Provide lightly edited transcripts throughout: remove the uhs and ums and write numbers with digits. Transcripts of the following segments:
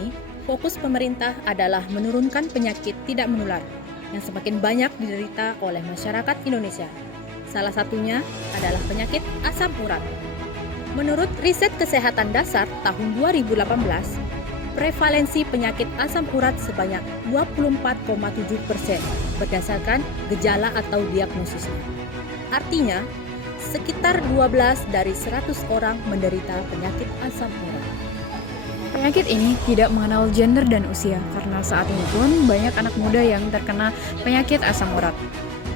ini, fokus pemerintah adalah menurunkan penyakit tidak menular yang semakin banyak diderita oleh masyarakat Indonesia. Salah satunya adalah penyakit asam urat. Menurut riset kesehatan dasar tahun 2018, prevalensi penyakit asam urat sebanyak 24,7% berdasarkan gejala atau diagnosisnya. Artinya, sekitar 12 dari 100 orang menderita penyakit asam urat. Penyakit ini tidak mengenal gender dan usia, karena saat ini pun banyak anak muda yang terkena penyakit asam urat.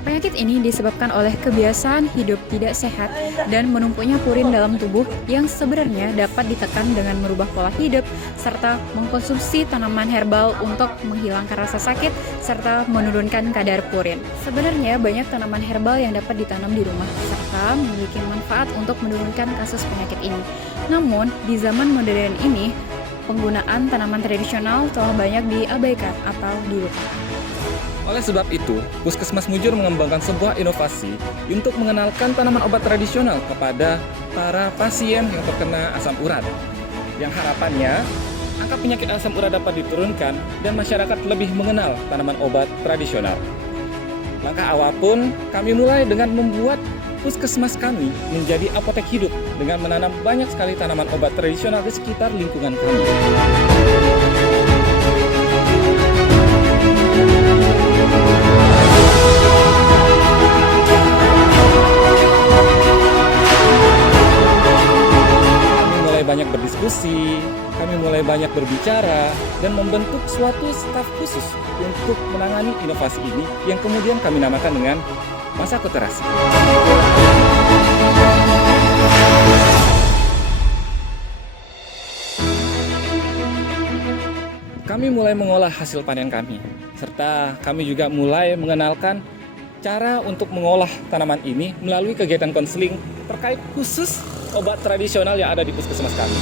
Penyakit ini disebabkan oleh kebiasaan hidup tidak sehat dan menumpuknya purin dalam tubuh yang sebenarnya dapat ditekan dengan merubah pola hidup serta mengkonsumsi tanaman herbal untuk menghilangkan rasa sakit serta menurunkan kadar purin. Sebenarnya banyak tanaman herbal yang dapat ditanam di rumah serta memiliki manfaat untuk menurunkan kasus penyakit ini. Namun, di zaman modern ini, penggunaan tanaman tradisional telah banyak diabaikan atau dilupakan. Oleh sebab itu, Puskesmas Mujur mengembangkan sebuah inovasi untuk mengenalkan tanaman obat tradisional kepada para pasien yang terkena asam urat. Yang harapannya, angka penyakit asam urat dapat diturunkan dan masyarakat lebih mengenal tanaman obat tradisional. Langkah awal pun kami mulai dengan membuat puskesmas kami menjadi apotek hidup dengan menanam banyak sekali tanaman obat tradisional di sekitar lingkungan kami. Banyak berdiskusi, kami mulai banyak berbicara dan membentuk suatu staf khusus untuk menangani inovasi ini yang kemudian kami namakan dengan Masakoterasi. Kami mulai mengolah hasil panen kami, serta kami juga mulai mengenalkan cara untuk mengolah tanaman ini melalui kegiatan konseling terkait khusus obat tradisional yang ada di puskesmas kami.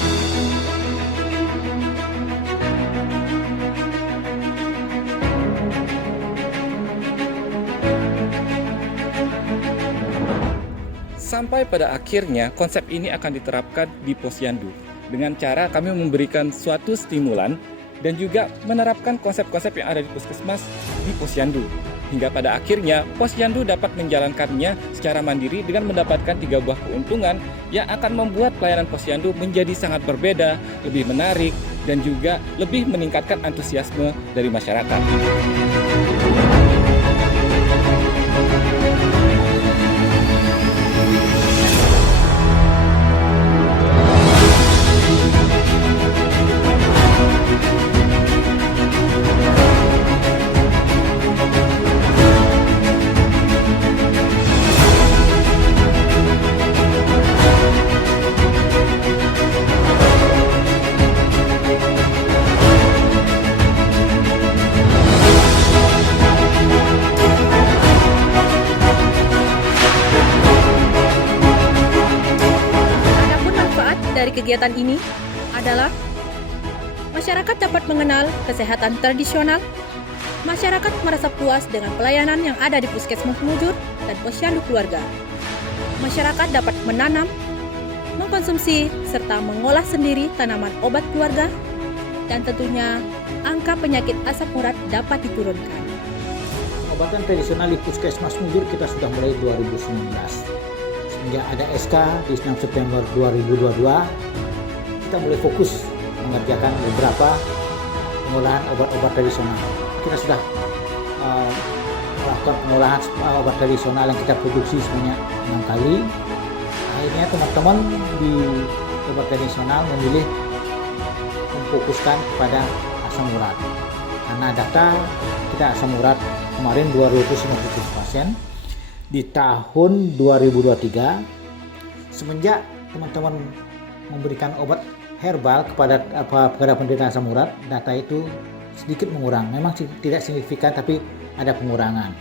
Sampai pada akhirnya konsep ini akan diterapkan di Posyandu dengan cara kami memberikan suatu stimulan dan juga menerapkan konsep-konsep yang ada di puskesmas di Posyandu. Hingga pada akhirnya Posyandu dapat menjalankannya secara mandiri dengan mendapatkan 3 buah keuntungan yang akan membuat pelayanan Posyandu menjadi sangat berbeda, lebih menarik, dan juga lebih meningkatkan antusiasme dari masyarakat. Dari kegiatan ini adalah masyarakat dapat mengenal kesehatan tradisional, masyarakat merasa puas dengan pelayanan yang ada di Puskesmas Mujur dan Posyandu Keluarga. Masyarakat dapat menanam, mengkonsumsi, serta mengolah sendiri tanaman obat keluarga, dan tentunya angka penyakit asam urat dapat diturunkan. Pengobatan tradisional di Puskesmas Mujur kita sudah mulai 2019. Sejak ada SK di 6 September 2022, kita mulai fokus mengerjakan beberapa pengolahan obat-obat tradisional. Kita sudah melakukan pengolahan obat tradisional yang kita produksi sebanyak 6 kali. Akhirnya teman-teman di obat tradisional memilih memfokuskan kepada asam urat. Karena data kita asam urat kemarin 257 pasien. Di tahun 2023, semenjak teman-teman memberikan obat herbal kepada penderita asam urat, data itu sedikit mengurang. Memang tidak signifikan, tapi ada pengurangan.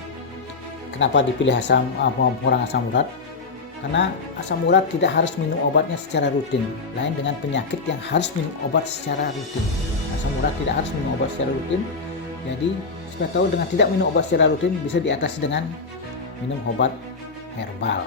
Kenapa dipilih pengurangan asam urat? Karena asam urat tidak harus minum obatnya secara rutin, lain dengan penyakit yang harus minum obat secara rutin. Asam urat tidak harus minum obat secara rutin, jadi supaya tahu dengan tidak minum obat secara rutin bisa diatasi dengan minum obat herbal.